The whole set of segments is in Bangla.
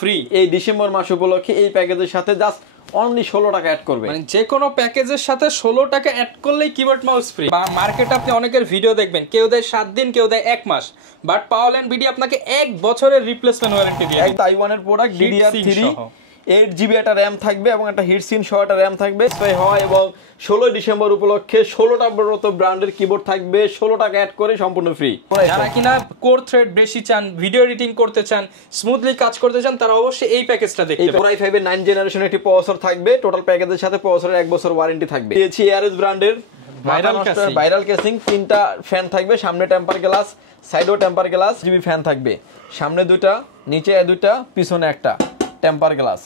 ফ্রি এই ডিসেম্বর মাস উপলক্ষে এই প্যাকেজের সাথে জাস্ট অনলি 16 টাকা অ্যাড করবে। মানে যে কোনো প্যাকেজের সাথে 16 টাকা অ্যাড করলেই কিবোর্ড মাউস ফ্রি। বা মার্কেটে আপনি অনেকের ভিডিও দেখবেন, কেউ দেয় 7 দিন, কেউ দেয় 1 মাস, বাট পাওয়ারল্যান্ড বিডি আপনাকে 1 বছরের রিপ্লেসমেন্ট ওয়ারেন্টি দিয়ে দেয়। তাইওয়ানের প্রোডাক্ট DDR3 8GB একটা র্যাম থাকবে এবং একটা হিটসিন সহ একটা র্যাম থাকবে হয়। এবং 16 ডিসেম্বর উপলক্ষে 16টা মতো ব্র্যান্ডের কিবোর্ড থাকবে 16 টাকা অ্যাড করে সম্পূর্ণ ফ্রি। যারা কিনা কোর থ্রেড বেশি চান, ভিডিও এডিটিং করতে চান, স্মুথলি কাজ করতে চান, তারা অবশ্যই এই প্যাকেজটা দেখতে পারেন। Core i5 এর 9 জেনারেশনের একটি প্রসেসর থাকবে, টোটাল প্যাকেজের সাথে প্রসেসরের 1 বছর ওয়ারেন্টি থাকবে। দিয়েছি ARS ব্র্যান্ডের ভাইরাল কেসিং, 3টা ফ্যান থাকবে, সামনে টেম্পার গ্লাস, সাইডেও টেম্পার গ্লাস, জিবি ফ্যান থাকবে, সামনে 2টা, নিচে 2টা, পিছনে একটা temper glass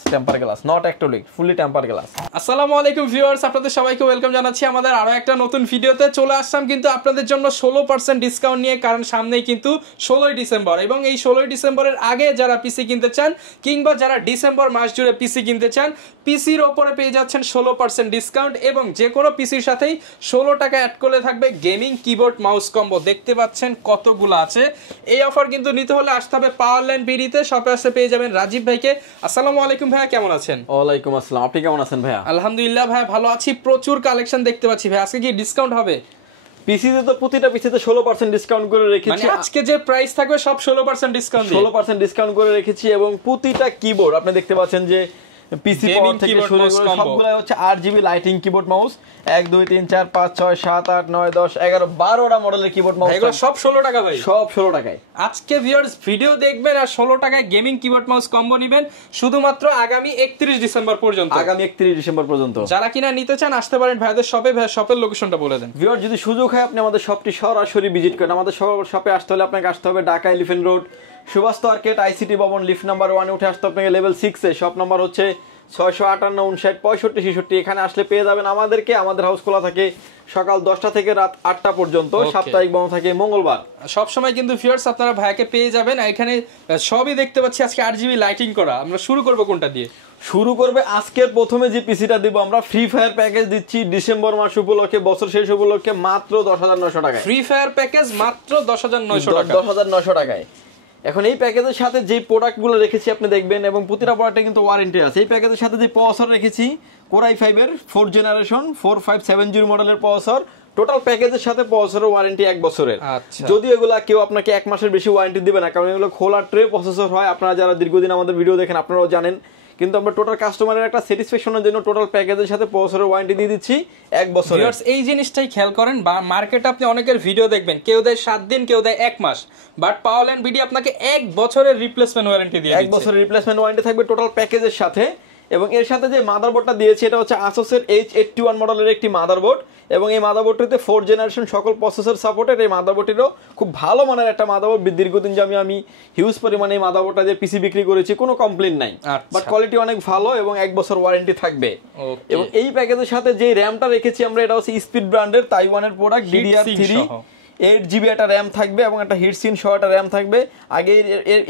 not acrylic, fully temper glass. আসসালামু আলাইকুম ভিউয়ার্স, আপনাদের সবাইকে ওয়েলকাম জানাচ্ছি আমাদের আরো একটা নতুন ভিডিওতে। চলে আসলাম কিন্তু আপনাদের জন্য 16% ডিসকাউন্ট নিয়ে, কারণ সামনেই কিন্তু 16ই ডিসেম্বর এবং এই 16ই ডিসেম্বরের আগে যারা পিসি কিনতে চান কিংবা যারা ডিসেম্বর মাস জুড়ে পিসি কিনতে চান, পিসির ওপরে পেয়ে যাচ্ছেন 16% ডিসকাউন্ট এবং যে কোনো পিসির সাথেই 16 টাকা অ্যাড করলে থাকবে গেমিং কিবোর্ড মাউস কম্বো। দেখতে পাচ্ছেন কতগুলো আছে। এই অফার কিন্তু নিতে হলে আসতে হবে পাওয়ারল্যান্ড বিডিতে, শপে আসতে পেয়ে যাবেন রাজীব ভাইকে। আসসালামু আলাইকুম ভাইয়া, কেমন আছেন? ওয়ালাইকুম আসসালাম, আপনি কেমন আছেন ভাইয়া? আলহামদুলিল্লাহ ভাই, ভালো আছি। প্রচুর কালেকশন দেখতে পাচ্ছি ভাই, আজকে কি ডিসকাউন্ট হবে? পিসিতে তো প্রতিটা পিসিতে 16% ডিসকাউন্ট করে রেখেছি। মানে আজকে যে প্রাইস থাকবে সব 16% ডিসকাউন্ট, 16% ডিসকাউন্ট করে রেখেছি এবং প্রতিটা কিবোর্ড আপনি দেখতে পাচ্ছেন যে পিসি পাওয়ার থেকে শুরু করে সবগুলাই হচ্ছে 8GB লাইটিং কিবোর্ড মাউস, 1 2 3 4 5 6 7 8 9 10 11 12টা মডেলের কিবোর্ড মাউস, এগুলো সব 16 টাকা ভাই, সব 16 টাকায়। আজকে ভিউয়ার্স ভিডিও দেখবেন আর 16 টাকায় গেমিং কিবোর্ড মাউস কম্বো নেবেন শুধুমাত্র আগামী 31 ডিসেম্বর পর্যন্ত। যারা কিনা নিতে চান আসতে পারেন ভাইদের শপে। ভাই শপের লোকেশনটা বলে দেন। ভিউয়ার যদি সুযোগ হয় আপনি আমাদের শপটি সরাসরি ভিজিট করেন। আমাদের শপে আসতে হলে আপনাকে আসতে হবে Dhaka elephant road, Subhash market, ICT ভবন, লিফট নাম্বার 1 উঠে আসতে আপনাকে লেভেল 6 এ। শপ নাম্বার হচ্ছে 658 59 65 66। এখানে আসলে পেয়ে যাবেন আমাদেরকে। আমাদের হাউস খোলা থাকে সকাল 10টা থেকে রাত 8টা পর্যন্ত, সাপ্তাহিক বন্ধ থাকে মঙ্গলবার। সব সময় কিন্তু ভিউয়ার্স আপনারা ভাইকে পেয়ে যাবেন। এখানে সবই দেখতে পাচ্ছি আজকে 8GB লাইটিং করা। আমরা শুরু করব কোনটা দিয়ে? শুরু করবে আজকে প্রথমে যে পিসিটা দিব আমরা, ফ্রি ফায়ার প্যাকেজ দিচ্ছি ডিসেম্বর মাস উপলক্ষে, বছর শেষ উপলক্ষে মাত্র 10,900 টাকায়। ফ্রি ফায়ার প্যাকেজ মাত্র 10,900 টাকা, 10,900 টাকায়। এখন এই প্যাকেজের সাথে যে প্রোডাক্টগুলো রেখেছি আপনি দেখবেন এবং প্রতিটা প্রোডাক্টে কিন্তু ওয়ারেন্টি আছে। এই প্যাকেজের সাথে যে প্রসেসর রেখেছি Core i5 এর 4th জেনারেশন 4570 মডেলের প্রসেসর, টোটাল প্যাকেজের সাথে প্রসেসরের ওয়ারেন্টি 1 বছরের। যদি এগুলা কেউ আপনাকে 1 মাসের বেশি ওয়ারেন্টি দিবে না, কারণ এগুলো খোলা ট্রে প্রসেসর হয়। আপনারা যারা দীর্ঘদিন আমাদের ভিডিও দেখেন আপনারাও জানেন। কিন্তু আমরা টোটাল কাস্টমারের একটা স্যাটিসফ্যাকশনের জন্য টোটাল প্যাকেজের সাথে প্রসেসরের ওয়ারেন্টি দিয়ে দিচ্ছি 1 বছর। ভিউয়ার্স এই জিনিসটাই খেয়াল করেন, বা মার্কেটে আপনি অনেকের ভিডিও দেখবেন, কেউ দেয় 7 দিন, কেউ দেয় 1 মাস, বাট পাওয়ারল্যান্ড বিডি আপনাকে 1 বছরের রিপ্লেসমেন্ট ওয়ারেন্টি দিয়ে দিচ্ছে। 1 বছরের রিপ্লেসমেন্ট ওয়ারেন্টি থাকবে টোটাল প্যাকেজের সাথে। এবং এর সাথে যে মাদারবোর্ডটা দিয়েছে এটা হচ্ছে Asus এর H81 মডেলের একটি মাদারবোর্ড এবং এই মাদারবোর্ডটিতে 4th জেনারেশন সকল প্রসেসর সাপোর্টেড। এই মাদারবোর্ডটিরও খুব ভালো মানের একটা মাদারবোর্ড। দীর্ঘদিন যে আমি হিউজ পরিমাণে এই মাদারবোর্ডটা যে পিসি বিক্রি করেছি, কোনো কমপ্লেইন নাই, বাট কোয়ালিটি অনেক ভালো এবং 1 বছর ওয়ারেন্টি থাকবে। এবং এই প্যাকেজের সাথে যে র্যামটা রেখেছি আমরা, এটা হচ্ছে স্পিড ব্র্যান্ডের তাইওয়ানের প্রোডাক্ট, DDR3 8GB একটা র্যাম থাকবে এবং একটা হিটসিন সহ একটা র্যাম থাকবে। আগে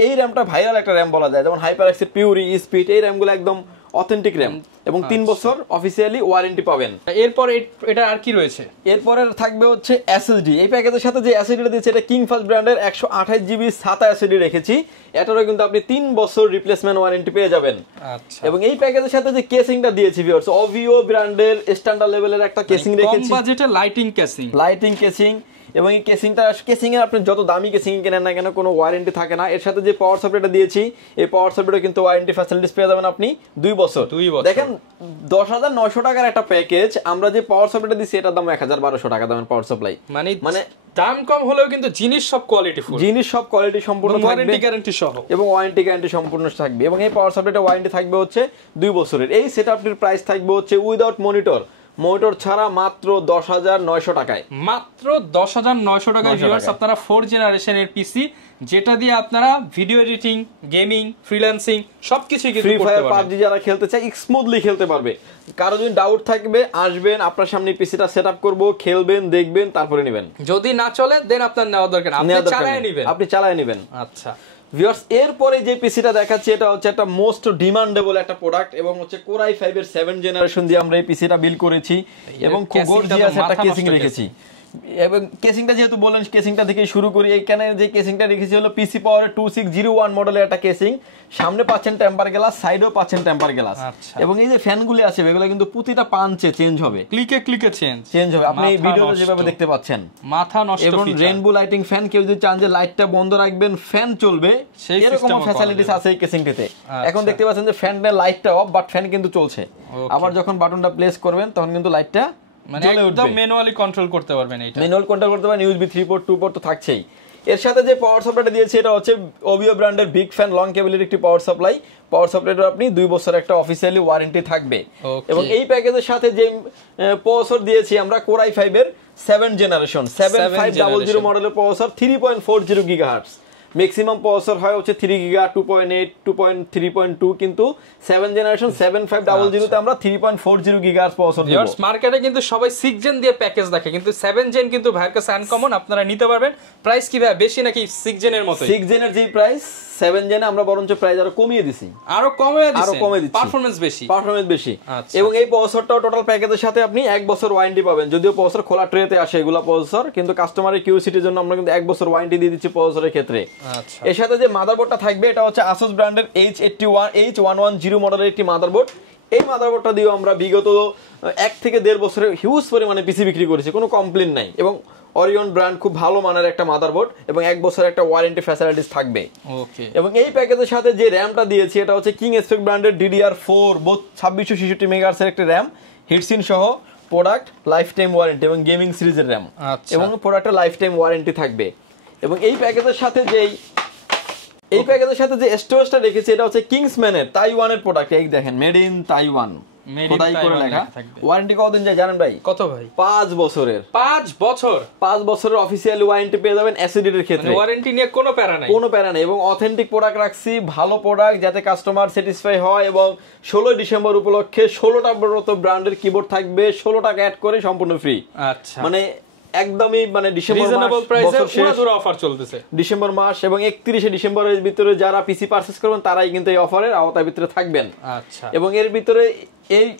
এই র্যামটা ভাইরাল একটা র্যাম বলা যায়, যেমন হাইপারএক্সিড, পিউরি, স্পিড, এই র্যামগুলো একদম অথেন্টিক র্যাম এবং 3 বছর অফিসিয়ালি ওয়ারেন্টি পাবেন। এরপর এটা আর কি রয়েছে? এরপরে থাকবে হচ্ছে SSD। এই প্যাকেজের সাথে যে SSD দিয়েছে এটা কিংফাস্ট ব্র্যান্ডের 128GB SATA SSD রেখেছি। এটারও কিন্তু আপনি 3 বছর রিপ্লেসমেন্ট ওয়ারেন্টি পেয়ে যাবেন। আচ্ছা। এবং এই প্যাকেজের সাথে যে কেসিংটা দিয়েছি ভিউয়ার্স, OVO ব্র্যান্ডের স্ট্যান্ডার্ড লেভেলের একটা কেসিং রেখেছি, কম বাজেটে লাইটিং কেসিং। এবং এই কেসিং এর আপনি যত দামি কেসিং কেনেন না কেন কোনো ওয়ারেন্টি থাকে না। এর সাথে যে পাওয়ার সাপ্লাইটা দিয়েছি, এই পাওয়ার সাপ্লাইটা কিন্তু ওয়ারেন্টি ফ্যাসিলিটিস পেয়ে যাবেন আপনি 2 বছর। দেখেন 10,900 টাকার একটা প্যাকেজ, আমরা যে পাওয়ার সাপ্লাইটা দিচ্ছি এটার দাম 1,1200 টাকা দামের পাওয়ার সাপ্লাই। মানে দাম কম হলেও কিন্তু জিনিস সব কোয়ালিটি সম্পূর্ণ থাকবে, ওয়ারেন্টি গ্যারান্টি সহ, এবং ওয়ারেন্টি গ্যারান্টি সম্পূর্ণ থাকবে। এবং এই পাওয়ার সাপ্লাইটা ওয়ারেন্টি থাকবে হচ্ছে 2 বছরের। এই সেটআপটির প্রাইস থাকবে হচ্ছে উইদাউট মনিটর ছাড়া মাত্র 10,900 টাকায়। মাত্র 10,900 টাকায় ভিউয়ার্স আপনারা 4th জেনারেশনের পিসি, যেটা দিয়ে আপনারা ভিডিও এডিটিং, গেমিং, ফ্রিল্যান্সিং সবকিছুই কিন্তু করতে পারবেন। PUBG যারা খেলতে চায় স্মুথলি খেলতে পারবে। কারো যদি ডাউট থাকবে আসবেন, আপনার সামনে পিসিটা সেটআপ করব, খেলবেন, দেখবেন, তারপরে নেবেন। যদি না চলে দেন আপনার নেওয়া দরকার, আপনি চালায় নেবেন। আচ্ছা ভিউয়ার্স, এরপরে যে পিসিটা দেখাচ্ছি এটা হচ্ছে একটা মোস্ট ডিমান্ডেবল একটা প্রোডাক্ট এবং হচ্ছে Core i5 এর 7th জেনারেশন দিয়ে আমরা এই পিসিটা বিল্ড করেছি এবং খুব গর্জিয়াস একটা কেসিং রেখেছি। এবং কেসিংটা যেহেতু বললেন, কেসিংটা থেকে শুরু করি। এখানে যে কেসিংটা রেখেছি হলো পিসি পাওয়ারের 2601 মডেলের একটা কেসিং। সামনে পাচ্ছেন টেম্পার গ্লাস, সাইডেও পাচ্ছেন টেম্পার গ্লাস। এবং এই যে ফ্যানগুলি আছে এগুলো কিন্তু প্রতিটা পাঞ্চে চেঞ্জ হবে, ক্লিকে চেঞ্জ হবে। আপনি এই ভিডিওতে যেভাবে দেখতে পাচ্ছেন মাথা নষ্ট এবং ফিচার। রেইনবো লাইটিং ফ্যান, কেউ যদি চান যে লাইটটা বন্ধ রাখবেন ফ্যান চলবে, এরকম ফ্যাসিলিটিস আছে এই কেসিংটিতে। এখন দেখতে পাচ্ছেন যে ফ্যানের লাইটটা অফ, বাট ফ্যান কিন্তু চলছে। আবার যখন বাটনটা প্লেস করবেন তখন কিন্তু লাইটটা মানে একদম ম্যানুয়ালি কন্ট্রোল করতে পারবেন। এটা ম্যানুয়াল কন্ট্রোল করতে পারবেন। ইউএসবি 3 পোর্ট 2 পোর্ট তো থাকছেই। এর সাথে যে পাওয়ার সাপ্লাইটা দিয়েছে এটা হচ্ছে ওবিও ব্র্যান্ডের বিগ ফ্যান লং কেবলের একটি পাওয়ার সাপ্লাই। পাওয়ার সাপ্লাইটার আপনি 2 বছর একটা অফিসিয়ালি ওয়ারেন্টি থাকবে। এবং এই প্যাকেজের সাথে যে প্রসেসর দিয়েছি আমরা কোর i5 এর 7 জেনারেশন 7500 মডেলের প্রসেসর 3.40 গিগাহার্টজ। ম্যাক্সিমাম প্রসেসর হয় হচ্ছে 3 গিগা 2.8 2.3.2, কিন্তু 7 জেনারেশন 7500 তে আমরা 3.40 গিগাহার্টজ প্রসেসর দেব। মার্কেটে কিন্তু সবাই 6 জেন দিয়ে প্যাকেজ দেখে, কিন্তু 7 জেন কিন্তু ভাইয়ের কাছে আনকমন, আপনারা নিতে পারবেন। প্রাইস কি ভাই বেশি নাকি 6 জেনের মতো? 6 জেনের যে প্রাইস 7 জেনে আমরা বরঞ্চ প্রাইস আরো কমিয়ে দিছি, আরো কমিয়ে দিছি, পারফরম্যান্স বেশি। এবং এই প্রসেসরটাও টোটাল প্যাকেজের সাথে আপনি 1 বছর ওয়ারেন্টি পাবেন। যদিও প্রসেসর খোলা ট্রেতে আসে এগুলা প্রসেসর, কিন্তু কাস্টমারের কিউরিওসিটির জন্য আমরা কিন্তু 1 বছর ওয়ারেন্টি দিয়ে দিচ্ছি প্রসেসরের ক্ষেত্রে। এর সাথে যে মাদারবোর্ডটা থাকবে এটা হচ্ছে আসুস ব্র্যান্ডের H110 মডেলের একটি মাদারবোর্ড। এই মাদারবোর্ডটা দিয়েও আমরা বিগত 1 থেকে 1.5 বছরে হিউজ পরিমাণে পিসি বিক্রি করেছি, কোনো কমপ্লেইন নাই। এবং অরিয়ন ব্র্যান্ড খুব ভালো মানের একটা মাদারবোর্ড এবং 1 বছরের একটা ওয়ারেন্টি ফ্যাসিলিটিস থাকবে। এবং এই প্যাকেজের সাথে যে র্যামটা দিয়েছি এটা হচ্ছে কিং স্পেক ব্র্যান্ডের DDR4 বোথ 2666 মেগাহার্টজের একটা র্যাম, হিটসিন সহ প্রোডাক্ট লাইফ টাইম ওয়ারেন্টি এবং গেমিং সিরিজের র্যাম, এবং প্রোডাক্টের লাইফ টাইম ওয়ারেন্টি থাকবে। এবং এই প্যাকেজের সাথে যে স্টোরেজটা রেখেছি এটা হচ্ছে কিংসম্যানের তাইওয়ানের প্রোডাক্ট। এই দেখেন মেড ইন তাইওয়ান, খোদাই করে লেখা। ওয়ারেন্টি কতদিন যায় জানেন ভাই? কত ভাই? 5 বছরের। 5 বছরের অফিসিয়ালি ওয়ারেন্টি পেয়ে যাবেন এসিডির ক্ষেত্রে। ওয়ারেন্টি নিয়ে কোনো প্যারা নাই, এবং অথেন্টিক প্রোডাক্ট রাখছি, ভালো প্রোডাক্ট যাতে কাস্টমার স্যাটিসফাই হয়। এবং 16 ডিসেম্বর উপলক্ষে 16টা ব্র্যান্ডের কিবোর্ড থাকবে, 16 টাকা অ্যাড করে সম্পূর্ণ ফ্রি। আচ্ছা, মানে একদমই মানে ডিসেম্বর মাস এবং 31শে ডিসেম্বরের ভিতরে যারা পিসি পারচেজ করবেন তারাই কিন্তু এই অফারের আওতার ভিতরে থাকবেন। আচ্ছা, এবং এর ভিতরে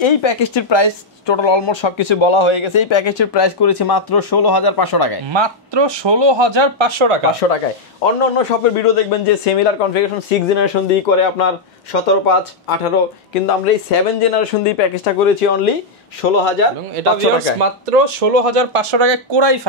এই প্যাকেজটির প্রাইস টোটাল অলমোস্ট সবকিছু বলা হয়ে গেছে। এই প্যাকেজটির প্রাইস করেছি মাত্র 16500 টাকায়। মাত্র 16500 টাকায়। অন্য শপের ভিডিও দেখবেন যে সিমিলার কনফিগারেশন 6 জেনারেশন দিয়ে করে আপনার 17, 5, 18, কিন্তু আমরা এই 7 জেনারেশন দিয়ে প্যাকেজটা করেছি অনলি 16000 টাকা, মাত্র 16500 টাকায় কোর i5।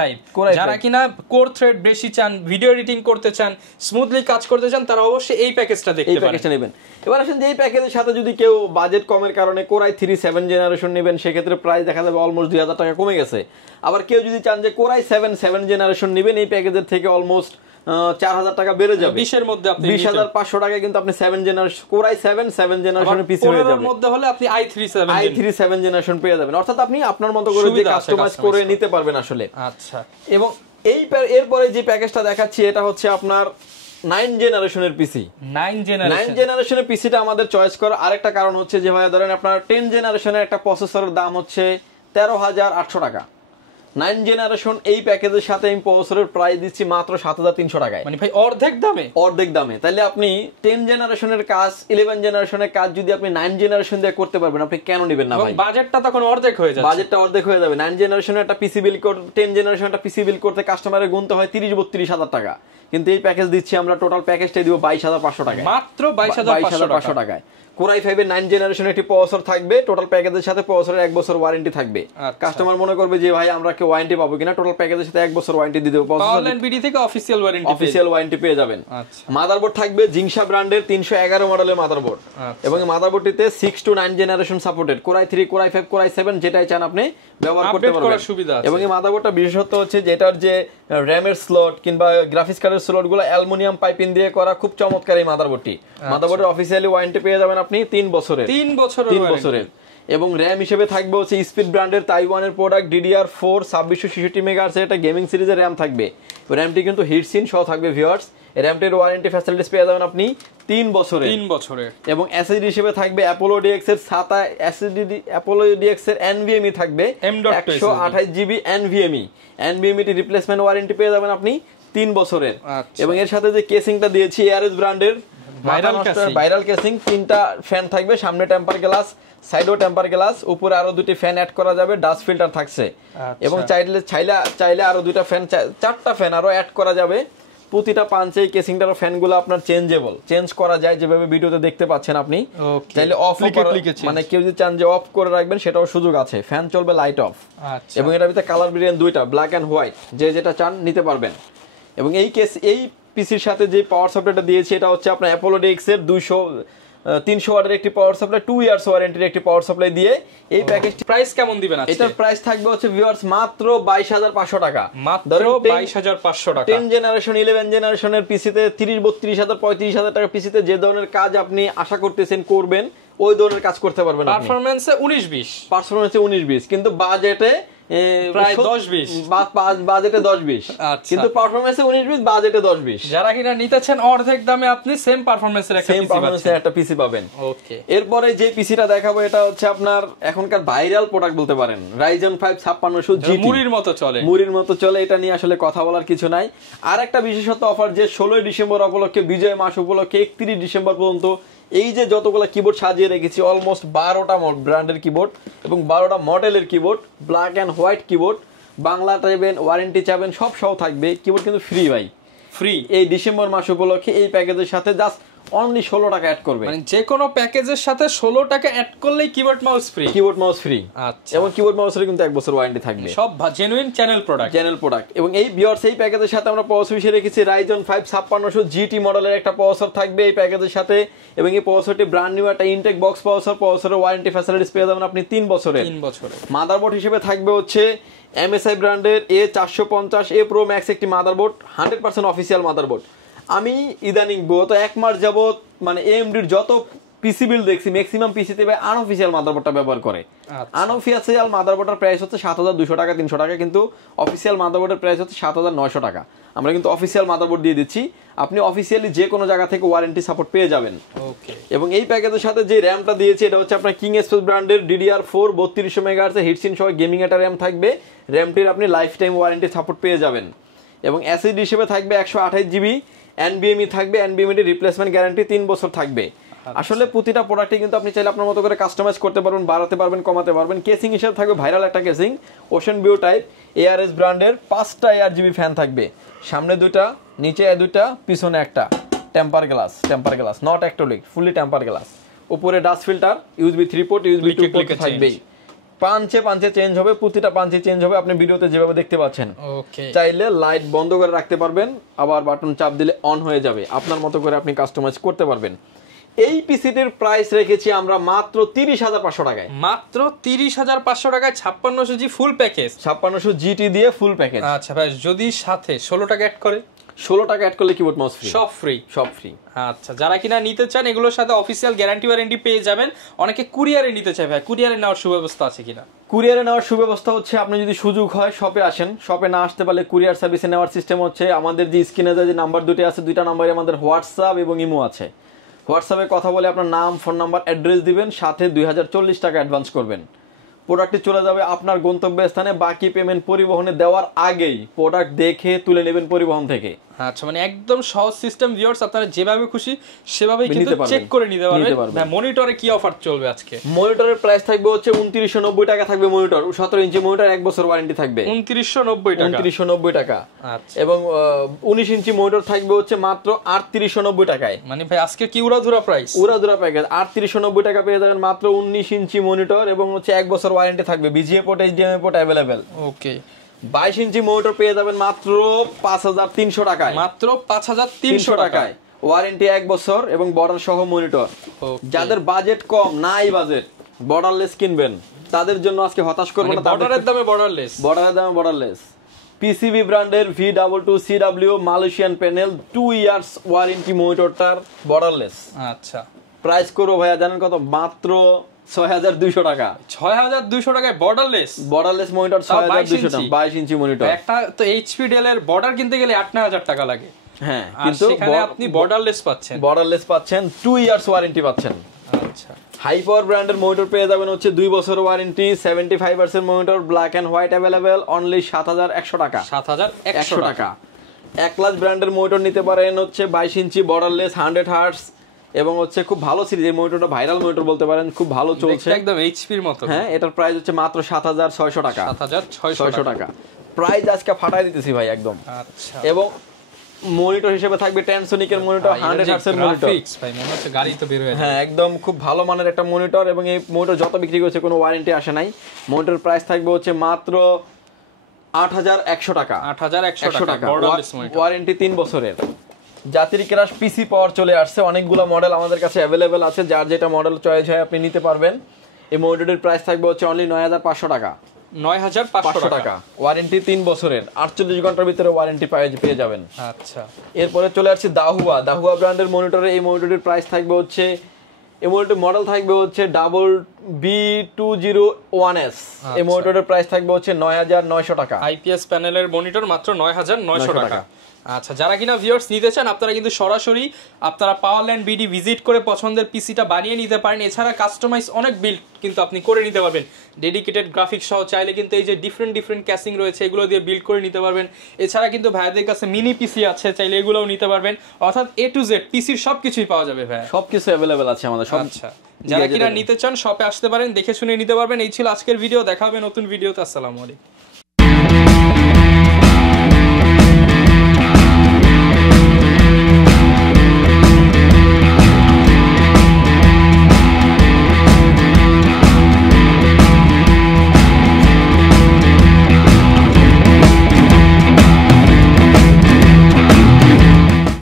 যারা কিনা কোর থ্রেড বেশি চান, ভিডিও এডিটিং করতে চান, স্মুথলি কাজ করতে চান, তারা অবশ্যই এই প্যাকেজটা দেখতে পারেন, নেবেন। এবার আসেন যে এই প্যাকেজের সাথে যদি কেউ বাজেট কমের কারণে কোর i3 7 জেনারেশন নেবেন, সেক্ষেত্রে প্রাইস দেখা যাবে অলমোস্ট 2000 টাকা কমে গেছে। আবার কেউ যদি চান যে কোর i7 7 জেনারেশন নেবেন, এই প্যাকেজের থেকে অলমোস্ট 4000 টাকা বেড়ে যাবে। 20 এর মধ্যে আপনি 20500 টাকায় কিন্তু আপনি 7 জেনারেশন কোর i7 7 জেনারেশনের পিসি হয়ে যাবে। এর মধ্যে হলে আপনি i3 7 জেনারেশন পেয়ে যাবেন। অর্থাৎ আপনি আপনার মতো করে যে কাস্টমাইজ করে নিতে পারবেন আসলে। আচ্ছা, এবং এরপরে যে প্যাকেজটা দেখাচ্ছি এটা হচ্ছে আপনার 9 জেনারেশনের পিসি। 9 জেনারেশনের পিসিটা আমাদের চয়েস করার আরেকটা কারণ হচ্ছে যে ভাই ধরেন আপনার 10 জেনারেশনের একটা প্রসেসরের দাম হচ্ছে 13800 টাকা। 9 জেনারেশন এই প্যাকেজের সাথে আমি প্রসেসরের প্রাইস দিচ্ছি মাত্র 7300 টাকায়। মানে ভাই অর্ধেক দামে। তাহলে আপনি 10 জেনারেশনের কাজ 11 জেনারেশনের কাজ যদি আপনি 9 জেনারেশন দিয়ে করতে পারবেন, আপনি কেন নেবেন না ভাই? বাজেটটা তখন অর্ধেক হয়ে যাবে। 9 জেনারেশনের একটা পিসি বিল করতে 10 জেনারেশনের একটা পিসি বিল করতে কাস্টমারের গুনতে হয় 30-32 হাজার টাকা, কিন্তু এই প্যাকেজ দিচ্ছি আমরা টোটাল প্যাকেজটাই দিব 22500 টাকায়, মাত্র 22500 টাকায়। কোর i5 এর 9 জেনারেশনের একটি প্রসেসর থাকবে, টোটাল প্যাকেজের সাথে প্রসেসরের 1 বছর ওয়ারেন্টি থাকবে। কাস্টমার মনে করবে যে ভাই আমরা কি ওয়ারেন্টি পাবো কিনা, টোটাল প্যাকেজের সাথে 1 বছর ওয়ারেন্টি দিয়ে দেব। অনলাইন বিডি থেকে অফিশিয়াল ওয়ারেন্টি পেয়ে যাবেন। মাদারবোর্ড থাকবে জিংসা ব্র্যান্ডের 311 মডেলের মাদারবোর্ড, এবং এই মাদারবোর্ডটিতে 6 to 9 generation supported. Core i3 core i5 core i7 যেটাই চান আপনি ব্যবহার করতে পারবেন। এবং এই মাদারবোর্ডটা বিশেষত্ব হচ্ছে যে এটার যে র‍্যামের স্লট কিংবা গ্রাফিক্স কার্ডের স্লটগুলো অ্যালুমিনিয়াম পাইপিং দিয়ে করা, খুব চমৎকার এই মাদারবোর্ডটি। মাদারবোর্ডের অফিশিয়ালি ওয়ারেন্টি পেয়ে যাবেন আপনি 3 বছরের। এবং র‍্যাম হিসেবে থাকবে হচ্ছে স্পিড ব্র্যান্ডের তাইওয়ানের প্রোডাক্ট DDR4 2666 মেগাহার্টজের একটা গেমিং সিরিজের র‍্যাম থাকবে। র্যামটি কিন্তু হিটসিন সহ থাকবে ভিউয়ার্স। র‍্যামটির ওয়ারেন্টি ফ্যাসিলিটিস পেয়ে যাবেন আপনি 3 বছরের। এবং এসএসডি হিসেবে থাকবে অ্যাপোলো ডিএক্স এর SATA এসএসডি, অ্যাপোলো ডিএক্স এর NVMe থাকবে 128GB NVMe টি রিপ্লেসমেন্ট ওয়ারেন্টি পেয়ে যাবেন আপনি 3 বছরের। এবং এর সাথে যে কেসিংটা দিয়েছি এআরএস ব্র্যান্ডের ভাইরাল কেসিং, 3টা ফ্যান থাকবে, সামনে টেম্পার গ্লাস, সাইডও টেম্পার গ্লাস, উপরে আরো 2টি ফ্যান অ্যাড করা যাবে, ডাস্ট ফিল্টার থাকছে। এবং চাইলে আরো 2টা ফ্যান, 4টা ফ্যান আরো অ্যাড করা যাবে। প্রতিটা পাঞ্চে কেসিংটার ফ্যানগুলো আপনার চেঞ্জ করা যায়, যেভাবে ভিডিওতে দেখতে পাচ্ছেন আপনি। চাইলে অফ, মানে কেউ যদি চান যে অফ করে রাখবেন সেটাও সুযোগ আছে। ফ্যান চলবে লাইট অফ। এবং এটার ভিতরে কালার ভেরিয়েন্ট 2টা, ব্ল্যাক এন্ড হোয়াইট, যে যেটা চান নিতে পারবেন। এবং এই পিসির সাথে যে পাওয়ার সাপ্লাইটা দিয়েছে এটা হচ্ছে আপনার অ্যাপোলো ডিএক্স এর 300 ওয়াটের একটি পাওয়ার সাপ্লাই, 2 ইয়ার্স ওয়ারেন্টির একটি পাওয়ার সাপ্লাই দিয়ে এই প্যাকেজটি। প্রাইস কেমন দিবেন আজকে? এটার প্রাইস থাকবে হচ্ছে ভিউয়ার্স মাত্র 22,500 টাকা। মাত্র 22,500 টাকা। 10 জেনারেশন 11 জেনারেশনের পিসিতে 30-32,000 35,000 টাকা পিসিতে যে ধরনের কাজ আপনি আশা করতেছেন করবেন, ওই ধরনের কাজ করতে পারবেন। পারফরম্যান্সে 19-20, কিন্তু বাজেটে প্রায় 10-20, বাজেটে 10-20, কিন্তু পারফরম্যান্সে 19-20, বাজেটে 10-20। যারা কিনা নিতেছেন অর্ধেক দামে আপনি সেম পারফরম্যান্সের একটা পিসি পাবেন। ওকে, এরপরে যে পিসিটা দেখাবো এটা হচ্ছে আপনার এখনকার ভাইরাল প্রোডাক্ট বলতে পারেন, Ryzen 5 5600 GT। মুড়ির মতো চলে, এটা নিয়ে আসলে কথা বলার কিছু নাই। আর একটা বিশেষত অফার যে 16 ডিসেম্বর উপলক্ষে, বিজয় মাস উপলক্ষে 31 ডিসেম্বর পর্যন্ত এই যে যতগুলো কিবোর্ড সাজিয়ে রেখেছি, অলমোস্ট 12টা ব্র্যান্ডের কিবোর্ড এবং 12টা মডেলের keyboard, black and white keyboard, Bangla চাইবেন, ওয়ারেন্টি চাইবেন, সব সহ থাকবে। কিবোর্ড কিন্তু ফ্রি ভাই, ফ্রি। এই ডিসেম্বর মাস উপলক্ষে এই প্যাকেজের সাথে জাস্ট অনলি 16 টাকা অ্যাড করবে। মানে যে কোনো প্যাকেজের সাথে 16 টাকা অ্যাড করলেই কিবোর্ড মাউস ফ্রি। আচ্ছা, এবং কিবোর্ড মাউসের কিন্তু 1 বছর ওয়ারেন্টি থাকবে, সব জেনুইন চ্যানেল প্রোডাক্ট। এবং এই ভিউয়ার্স এই প্যাকেজের সাথে আমরা প্রসেসর হিসেবে রেখেছি Ryzen 5 5600 GT মডেলের একটা প্রসেসর থাকবে এই প্যাকেজের সাথে। এবং এই প্রসেসরটি ব্র্যান্ড নিউ একটা ইনটেক বক্স প্রসেসরের ওয়ারেন্টি ফ্যাসিলিটিস পেয়ে যাবেন আপনি 3 বছরের। মাদারবোর্ড হিসেবে থাকবে হচ্ছে MSI ব্র্যান্ডের A450A Pro Max একটি মাদারবোর্ড, 100% অফিসিয়াল মাদারবোর্ড। আমি ইদানিং গত 1 মাস যাবত মানে AMDর যত পিসি বিল দেখছি, ম্যাক্সিমাম পিসিতে আনঅফিসিয়াল মাদারবোর্ডটা ব্যবহার করে। আনঅফিসিয়াল মাদারবোর্ডের প্রাইস হচ্ছে 7200 টাকা 300 টাকা, কিন্তু অফিসিয়াল মাদারবোর্ডের প্রাইস হচ্ছে 7900 টাকা। আমরা কিন্তু অফিসিয়াল মাদারবোর্ড দিয়ে দিচ্ছি, আপনি অফিসিয়ালি যে কোনো জায়গা থেকে ওয়ারেন্টি সাপোর্ট পেয়ে যাবেন। এবং এই প্যাকেজের সাথে যে র্যামটা দিয়েছে এটা হচ্ছে আপনার কিং স্পেস ব্র্যান্ডের DDR4 3200 মেগাহার্টজ হিটসিন সহ গেমিং একটা র্যাম থাকবে। র্যামটির আপনি লাইফ টাইম ওয়ারেন্টি সাপোর্ট পেয়ে যাবেন। এবং এসএসডি হিসেবে থাকবে 128 জিবি, NVMe থাকবে, NVMe রিপ্লেসমেন্ট গ্যারান্টি 3 বছর থাকবে। আসলে প্রতিটা প্রোডাক্টে কিন্তু আপনি চাইলে আপনার মতো করে কাস্টমাইজ করতে পারবেন, বাড়াতে পারবেন, কমাতে পারবেন। কেসিং হিসেবে থাকবে ভাইরাল একটা casing, ocean view type ARS ব্র্যান্ডের 5টা ARGB ফ্যান থাকবে, সামনে 2টা, নিচে 2টা, পিছনে একটা। Temper glass not acrylic, fully temper glass. উপরে dust filter, USB 3 port, USB 2 port থাকবেই। পাঞ্চে চেঞ্জ হবে, প্রতিটা পাঞ্চে চেঞ্জ হবে, আপনি ভিডিওতে যেভাবে দেখতে পাচ্ছেন। চাইলে লাইট বন্ধ করে রাখতে পারবেন, আবার বাটন চাপ দিলে অন হয়ে যাবে, আপনার মতো করে আপনি কাস্টমাইজ করতে পারবেন। এই পিসিটির প্রাইস রেখেছি আমরা মাত্র 30,500 টাকায়। মাত্র 30,500 টাকায় 5600 জি ফুল প্যাকেজ, 5600 GT দিয়ে ফুল প্যাকেজ। আচ্ছা ভাই, যদি সাথে 16 টাকা অ্যাড করে, 16 টাকা অ্যাড করলে কিবোর্ড মাউস ফ্রি, সব ফ্রি। আচ্ছা, যারা কিনা নিতে চান এগুলোর সাথে অফিসিয়াল গ্যারান্টি ওয়ারেন্টি পেয়ে যাবেন। অনেকে কুরিয়ারে নিতে চায় ভাই, কুরিয়ারে নেওয়ার সুব্যবস্থা আছে কিনা? কুরিয়ারে নেওয়ার সুব্যবস্থা হচ্ছে আপনি যদি সুযোগ হয় শপে আসেন, শপে না আসতে পারলে কুরিয়ার সার্ভিসে নেওয়ার সিস্টেম হচ্ছে আমাদের যে স্ক্রিনে যে নাম্বার দুটো আছে, 2টা নাম্বারে আমাদের হোয়াটসঅ্যাপ এবং ইমো আছে। হোয়াটসঅ্যাপে কথা বলে আপনার নাম, ফোন নাম্বার, অ্যাড্রেস দিবেন, সাথে 2040 টাকা অ্যাডভান্স করবেন। প্রোডাক্টটি চলে যাবে আপনার গন্তব্যস্থানে, বাকি পেমেন্ট পরিবহনে দেওয়ার আগেই প্রোডাক্ট দেখে তুলে নেবেন পরিবহন থেকে। আচ্ছা, মানে একদম সহজ সিস্টেম ভিউয়ার্স, আপনারা যেভাবে খুশি সেভাবেই কিন্তু চেক করে নিতে পারবেন। মনিটরে কি অফার চলবে আজকে? মনিটরের প্রাইস থাকবে হচ্ছে 2990 টাকা থাকবে মনিটর, 17 ইঞ্চি মনিটর, 1 বছর ওয়ারেন্টি থাকবে। 2990 টাকা। আচ্ছা, এবং 19 ইঞ্চি মনিটর থাকবে হচ্ছে মাত্র 3890 টাকায়। মানে ভাই আজকে কি উড়াধুরা প্রাইস, উড়াধুরা প্যাকেজ। 3890 টাকা পেয়ে যাবেন মাত্র 19 ইঞ্চি মনিটর এবং হচ্ছে 1 বছর ওয়ারেন্টি থাকবে, BGA port, HDMI port available. Okay, 22 inch monitor পেয়ে যাবেন মাত্র 5300 টাকায়, মাত্র 5300 টাকায়। ওয়ারেন্টি 1 বছর এবং বর্ডার সহ মনিটর। যাদের বাজেট কম, নাই বাজেট, বর্ডারলেস কিনবেন, তাদের জন্য আজকে হতাশ করব না। বর্ডারের দামে বর্ডারলেস PCB ব্র্যান্ডের V22CW Malaysian panel 2 years warranty মনিটরটার বর্ডারলেস। আচ্ছা, প্রাইস করো ভাইয়া জানেন কত? মাত্র 6200 টাকা। 6200 টাকায় বর্ডারলেস মনিটর, 6200 টাকা, 22 ইঞ্চি মনিটর। একটা তো HP Dell এর বর্ডার কিনতে গেলে 8000 টাকা লাগে। হ্যাঁ, কিন্তু সেখানে আপনি বর্ডারলেস পাচ্ছেন, 2 ইয়ার্স ওয়ারেন্টি পাচ্ছেন। আচ্ছা, হাই পাওয়ার ব্র্যান্ডের মনিটর পেয়ে যাবেন হচ্ছে 2 বছর warranty, 75% monitor, black and white available, only 7100 টাকা। 7100 টাকা। একলাস ব্র্যান্ডের মনিটর নিতে পারেন হচ্ছে 22 ইঞ্চি বর্ডারলেস, 100 হার্টজ, এবং হচ্ছে খুব ভালো সিরিজ, এই মনিটরটা ভাইরাল মনিটর বলতে পারেন, খুব ভালো চলছে একদম এইচপির মতো। হ্যাঁ, এটার প্রাইস হচ্ছে মাত্র 7600 টাকা। 7600 টাকা প্রাইস আজকে ফাটাই দিতেছি ভাই একদম। আচ্ছা, এবং মনিটর হিসেবে থাকবে টেনসনিকের মনিটর, 100 হার্টজের মনিটর। ভাই মনে হচ্ছে গাড়ি তো বের হয়ে যাবে। হ্যাঁ, একদম খুব ভালো মানের একটা মনিটর, এবং এই মনিটর যত বিক্রি করছে কোনো ওয়ারেন্টি আসে নাই। মনিটরের প্রাইস থাকবে হচ্ছে মাত্র 8100 টাকা। 8100 টাকা বর্ডারলেস মনিটর, ওয়ারেন্টি 3 বছরের। জাতির ক্রাশ পিসি পাওয়ার চলে আসছে, অনেকগুলো মডেল আমাদের কাছে অ্যাভেলেবেল আছে, যার যেটা মডেল চয়েস হয় আপনি নিতে পারবেন। এই মনিটরের প্রাইস থাকবে হচ্ছে অনলি 9500 টাকা। 9500 টাকা ওয়ারেন্টি 3 বছরের, 48 ঘন্টার ভিতরে ওয়ারেন্টি পেয়ে যাবেন। আচ্ছা, এরপরে চলে আসছে দাহুয়া ব্র্যান্ডের মনিটরে। এই মনিটরের প্রাইস থাকবে হচ্ছে, এই মনিটরের মডেল থাকবে হচ্ছে B201S। এই মনিটরের প্রাইস থাকবে হচ্ছে 9900 টাকা। আইপিএস প্যানেলের মনিটর মাত্র 9900 টাকা। আচ্ছা, যারা কিনা ভিউয়ার্স নিতে চান আপনারা কিন্তু সরাসরি আপনারা পাওয়ারল্যান্ড বিডি ভিজিট করে পছন্দের পিসিটা বানিয়ে নিতে পারেন। এছাড়া কাস্টমাইজ অনেক বিল্ড কিন্তু আপনি করে নিতে পারবেন, ডেডিকেটেড গ্রাফিক্স সহ। চাইলে কিন্তু এই যে ডিফারেন্ট ক্যাসিং রয়েছে এগুলো দিয়ে বিল্ড করে নিতে পারবেন। এছাড়া কিন্তু ভাইয়াদের কাছে মিনি পিসি আছে, চাইলে এগুলোও নিতে পারবেন। অর্থাৎ A to Z পিসির সবকিছুই পাওয়া যাবে ভাইয়া, সবকিছু অ্যাভেলেবেল আছে আমাদের সব। আচ্ছা, যারা কিনা নিতে চান শপে আসতে পারেন, দেখে শুনে নিতে পারবেন। এই ছিল আজকের ভিডিও, দেখা হবে নতুন ভিডিওতে। আসসালামু আলাইকুম।